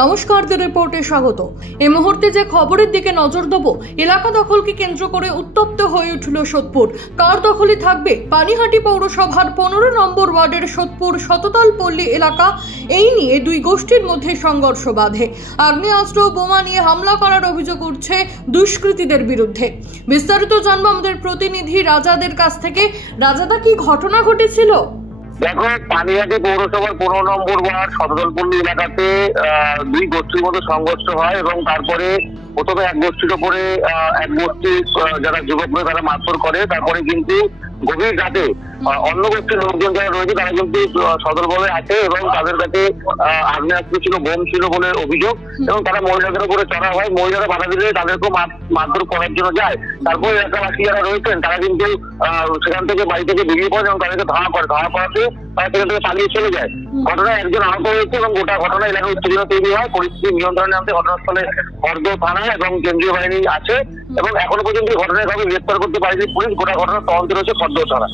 নমস্কার, দ্য রিপোর্টে স্বাগত। এই মুহূর্তে যে খবরের দিকে নজর দেব, এলাকা দখলকে কেন্দ্র করে উত্তপ্ত হয়ে উঠল সোদপুর। কার দখলে থাকবে পানিহাটি পৌরসভার 15 নম্বর ওয়ার্ডের সোদপুর শততল পল্লী এলাকা? এই নিয়ে দুই গোষ্ঠীর মধ্যে সংঘর্ষ বাধে। আগ্নেয়াস্ত্র বোমা নিয়ে হামলা করার অভিযোগ উঠছে দুষ্কৃতীদের বিরুদ্ধে। বিস্তারিত জানবো আমাদের প্রতিনিধি রাজাদের কাছ থেকে। রাজাদা, কি ঘটনা ঘটেছিল? দেখো, পানিহাটি পৌরসভার 15 নম্বর ওয়ার্ড শততলপল্লী এলাকাতে দুই গোষ্ঠীর মধ্যে সংঘর্ষ হয় এবং তারপরে প্রথমে এক গোষ্ঠীর ওপরে এক গোষ্ঠী যারা যুবকরা তারা মারধর করে। তারপরে কিন্তু গভীর রাতে অন্য গোষ্ঠীর লোকজন যারা রয়েছে তারা কিন্তু সদলবলে আসে এবং তাদের কাছে আগ্নেয়াস্ত্র ছিল, বোম ছিল বলে অভিযোগ এবং তারা মহিলাদের উপরে চড়া হয়। মহিলারা বাধা দিলে তাদেরকেও মারধর করার জন্য যায়। তারপরে এলাকাবাসী যারা রয়েছেন তারা কিন্তু সেখান থেকে বাড়ি থেকে বেরিয়ে পড়ে এবং তাদেরকে ধাওয়া করাতে তারা সেখান থেকে পালিয়ে চলে যায়। ঘটনায় একজন আহত হয়েছে এবং গোটা ঘটনা এলাকায় উত্তেজনা তৈরি হয়। পরিস্থিতি নিয়ন্ত্রণে আনতে ঘটনাস্থলে খড়দহ থানা এবং কেন্দ্রীয় বাহিনী আছে এবং এখনো পর্যন্ত ঘটনায় কাউকে গ্রেফতার করতে পারেনি পুলিশ। গোটা ঘটনার তদন্ত রয়েছে খড়দহ থানা।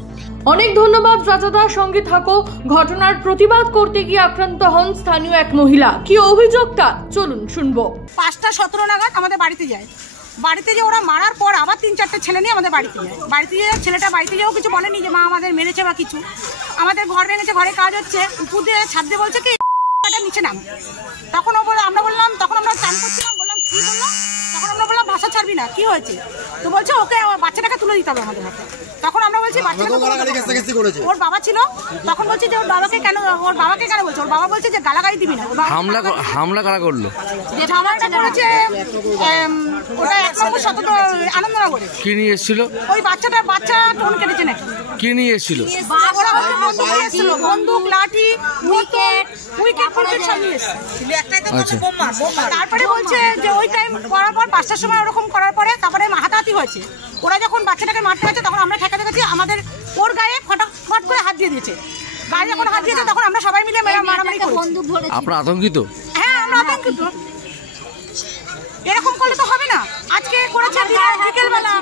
অনেক ধন্যবাদ রাজাদার, সঙ্গে থাকো। ঘটনার প্রতিবাদ করতে গিয়ে আক্রান্ত হন স্থানীয় এক মহিলা। কি অভিযোগটা চলুন শুনবো। 5:17 নাগাদ আমাদের বাড়িতে যায়। বাড়িতে যে ওরা মারার পর আবার 3-4টে ছেলে নিয়ে আমাদের বাড়িতে যায়। বাড়িতে যে ছেলেটা বাড়িতে যেও কিছু বলেনি যে মা আমাদের মেরেছে বা কিছু। আমাদের ঘর ভেঙেছে, ঘরে কাজ হচ্ছে, উপর দিয়ে ছাদ দিয়ে বলছে কি নিচে নাম। তখন আমরা বললাম, তখন আমরা চান করছিলাম, বললাম কি বললো, তখন আমরা বললাম ভাষা ছাড়বি না, কি হয়েছে? তো বলছে ওকে বাচ্চাটাকে তুলে দিতে হবে আমাদের হাতে। তখন আমরা বলছি ওর বাবা ছিল, তখন বলছি যে ওর বাবাকে কেন বলছে? ওর বাবা বলছে যে গালাগালি দিবি না। হামলা কারা করলো? হামলাটা করেছে ওটা 1 নম্বর শতক আনন্দনগরে। কি নিয়ে এসেছিল? ওই বাচ্চা টোন কেটেছে নাকি। কি নিয়ে এসেছিল? বন্দুক, লাঠি, উইকেট সব নিয়ে এসেছিল। তারপরে বলছে যে ওই টাইম করার পর 5টার সময় ওরকম করার পরে তারপরে হাতাহাতি হয়েছে। ওরা যখন বাচ্চাটাকে মারতে হয়েছে তখন আমরা ঠেকাতে গেছি, আমাদের ওর গায়ে ফটাফট করে হাত দিয়ে দিয়েছে। গায়ে যখন হাত দিয়েছে তখন আমরা সবাই মিলে মারামারি করেছি। আপনারা আতঙ্কিত? হ্যাঁ, আমরা আতঙ্কিত। এরকম করলে তো হবে না। আজকে করেছে বিকেলবেলা,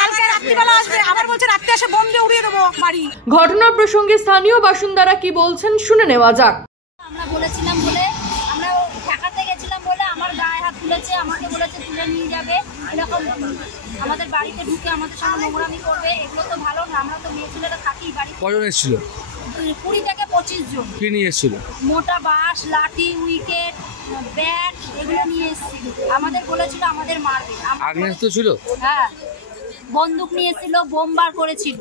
কালকে রাত্রিবেলা আসবে, আবার বলছে রাত্রে এসে বোম দিয়ে উড়িয়ে দেবো বাড়ি। ঘটনার প্রসঙ্গে স্থানীয় বাসিন্দারা কি বলছেন শুনে নেওয়া যাক। আমরা বলেছিলাম বলে, আমরা ঠেকাতে গেছিলাম বলে আমার গায়ে হাত তুলেছে, আমাকে বলেছে তুলে নিয়ে যাবে, এরকম আমাদের বাড়িতে ঢুকে আমাদের সঙ্গে নোংরামি করবে। এগুলো তো ভালো না। আমরা তো মেয়ে ছেলেরা থাকি বাড়িতে। কজন এসেছিল? 20 থেকে 25 জন। কি নিয়ে এসেছিল? মোটা বাঁশ, লাঠি, উইকেট, ব্যাট এগুলো নিয়ে এসেছিল। আমাদের বলেছিল আমাদের মারবে। আগ্নেয়াস্ত্র ছিল? হ্যাঁ, বন্দুক নিয়ে এসেছিল, বোম বার করেছিল।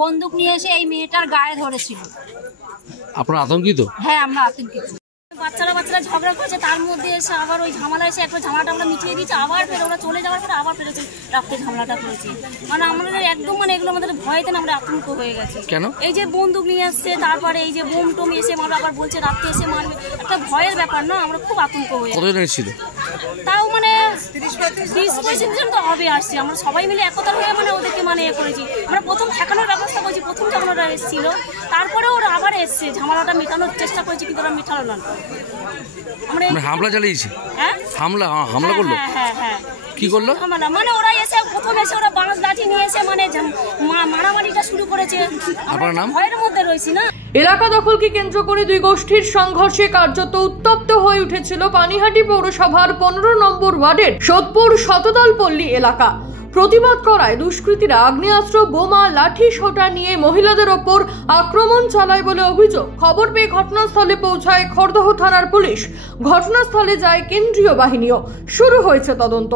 বন্দুক নিয়ে এসে এই মেয়েটার গায়ে ধরেছিল। আপনারা আতঙ্কিত? হ্যাঁ, আমরা আতঙ্কিত। বাচ্চারা ঝগড়া করেছে, তার মধ্যে এসে আবার ওই ঝামেলা এসে একবার ঝামেলাটা আমরা মিটিয়ে দিয়েছি। আবার ফের ওরা চলে যাওয়ার পরে আবার ফেরেছে রাত্রে ঝামেলাটা করেছে। মানে আমাদের একদম এগুলো আমাদের ভয়তে আমরা আতঙ্ক হয়ে গেছে। কেন? এই যে বন্দুক নিয়ে আসছে, তারপরে এই যে বোম টোম এসে মারবে, আবার বলছে রাত্রে এসে মারবে, একটা ভয়ের ব্যাপার না। আমরা খুব আতঙ্ক হয়ে গেছি। কতজন এসেছিল? তাও 30-35 জন তো হবে আসছে। আমরা সবাই মিলে একতা হয়ে ওদেরকে এ করেছি। আমরা প্রথম ঠেকানোর ব্যবস্থা করছি, প্রথম যখন ওরা এসেছিল, তারপরে ওরা আবার এসছে, ঝামেলাটা মেটানোর চেষ্টা করেছি কিন্তু ওরা মেটালো না। আমরা হামলা চালিয়েছি। হ্যাঁ, হামলা করলো। হ্যাঁ। কি করলো? ওরা এসে প্রথম এসে ওরা বাঁশ লাঠি নিয়ে এসে মারামারিটা শুরু করেছে। আপনার নাম? ভয়ের মধ্যে রয়েছি না। এলাকা দখলকে কেন্দ্র করে দুই গোষ্ঠীর সংঘর্ষে কার্যত উত্তপ্ত হয়ে উঠেছিল পানিহাটি পৌরসভার 15 নম্বর ওয়ার্ডের সোদপুর শততল পল্লী এলাকা। প্রতিবাদ করায় দুষ্কৃতীরা আগ্নেয়াস্ত্র, বোমা, লাঠি সোঁটা নিয়ে মহিলাদের ওপর আক্রমণ চালায় বলে অভিযোগ। খবর পেয়ে ঘটনাস্থলে পৌঁছায় খড়দহ থানার পুলিশ। ঘটনাস্থলে যায় কেন্দ্রীয় বাহিনীও। শুরু হয়েছে তদন্ত।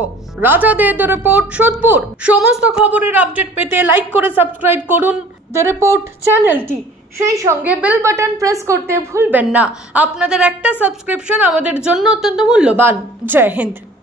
রাজাদের দ্য রিপোর্ট সোদপুর। সমস্ত খবরের আপডেট পেতে লাইক করে সাবস্ক্রাইব করুন দ্য রিপোর্ট চ্যানেলটি। সেই সঙ্গে বেল বাটন প্রেস করতে ভুলবেন না। আপনাদের একটা সাবস্ক্রিপশন আমাদের জন্য অত্যন্ত মূল্যবান। জয় হিন্দ।